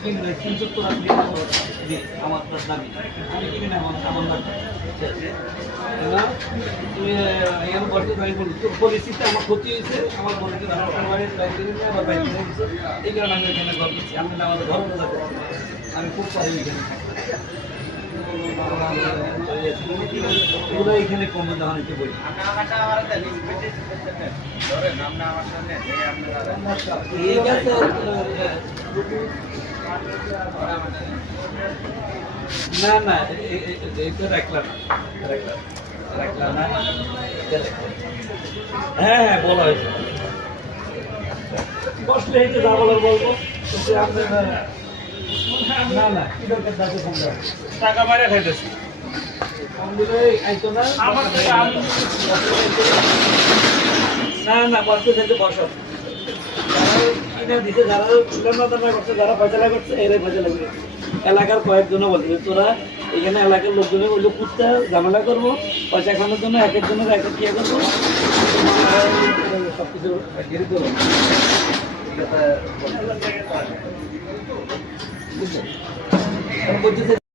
কিনে নেয় ৭৩ আপনি আমার দাবি আমি কিনে নেব আমার না তুমি এখানে বসে আমি বলি তোর পরিস্থিতি আমার ক্ষতি হয়েছে আমার বলতে আমার বাইক কিনে দিচ্ছে এই কারণে আমি এখানে ঘর দিচ্ছি আমি আমাদের ঘর আমি খুব পারি এখানে এগুলো এখানে কমে দেওয়া হয়েছে বই ঠিক আছে না না এটা রাখলাম না হ্যাঁ হ্যাঁ বলা হয়েছে বসলে এটা যা বলার বলবো না না কি দরকার দাঁড়িয়ে ফোন টাকা মারা খাইতেছি না না বসতে চাইতে বসো কিনে দিতে যারা করছে যারা ফয়সলা করছে এরাই ফয়সলা করে এলাকার কয়েকজনও বলছে তোরা এখানে এলাকার লোকজনে বললো কুত্তা ঝামেলা করবো পয়সা খাওয়ানোর জন্য এক একজনের এক এক ইয়ে করবো সব কিছু ঘিরে দেবো বুঝলেন